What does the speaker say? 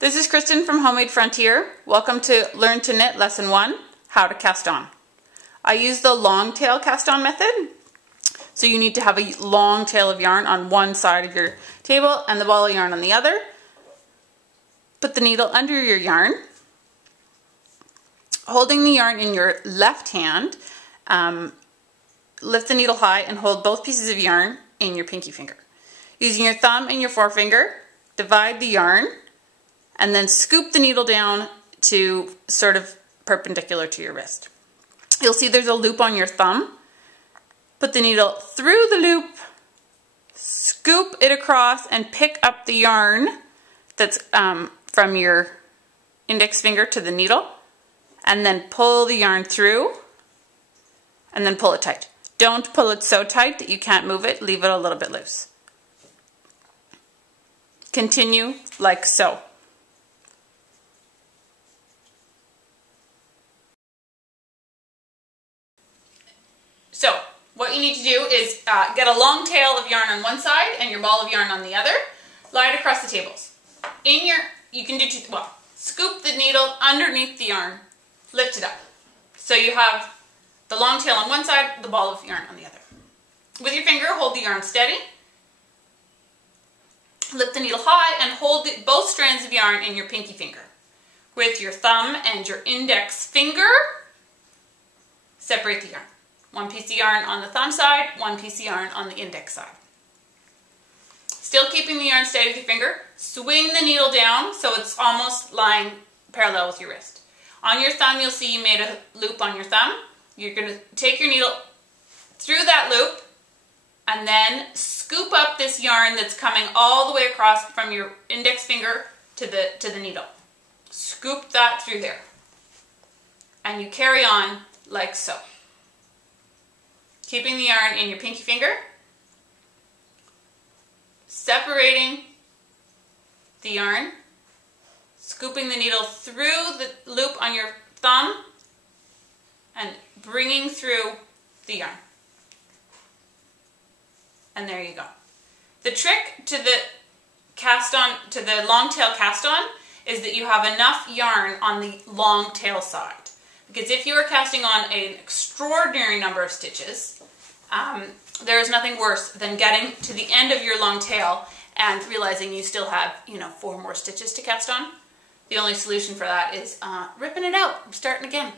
This is Kristen from Homemade Frontier. Welcome to Learn to Knit Lesson 1, How to Cast On. I use the long tail cast on method. So you need to have a long tail of yarn on one side of your table and the ball of yarn on the other. Put the needle under your yarn. Holding the yarn in your left hand, lift the needle high and hold both pieces of yarn in your pinky finger. Using your thumb and your forefinger, divide the yarn and then scoop the needle down to sort of perpendicular to your wrist. You'll see there's a loop on your thumb. Put the needle through the loop, scoop it across and pick up the yarn that's from your index finger to the needle, and then pull the yarn through and then pull it tight. Don't pull it so tight that you can't move it, leave it a little bit loose. Continue like so. So, what you need to do is get a long tail of yarn on one side and your ball of yarn on the other. Lie it across the tables. You can do scoop the needle underneath the yarn, lift it up. So you have the long tail on one side, the ball of yarn on the other. With your finger, hold the yarn steady. Lift the needle high and hold both strands of yarn in your pinky finger. With your thumb and your index finger, separate the yarn. One piece of yarn on the thumb side, one piece of yarn on the index side. Still keeping the yarn steady with your finger, swing the needle down so it's almost lying parallel with your wrist. On your thumb, you'll see you made a loop on your thumb. You're going to take your needle through that loop and then scoop up this yarn that's coming all the way across from your index finger to the needle. Scoop that through there. And you carry on like so. Keeping the yarn in your pinky finger, separating the yarn, scooping the needle through the loop on your thumb, and bringing through the yarn. And there you go. The trick to the long tail cast on is that you have enough yarn on the long tail side. Because if you are casting on an extraordinary number of stitches, there is nothing worse than getting to the end of your long tail and realizing you still have, 4 more stitches to cast on. The only solution for that is ripping it out and starting again.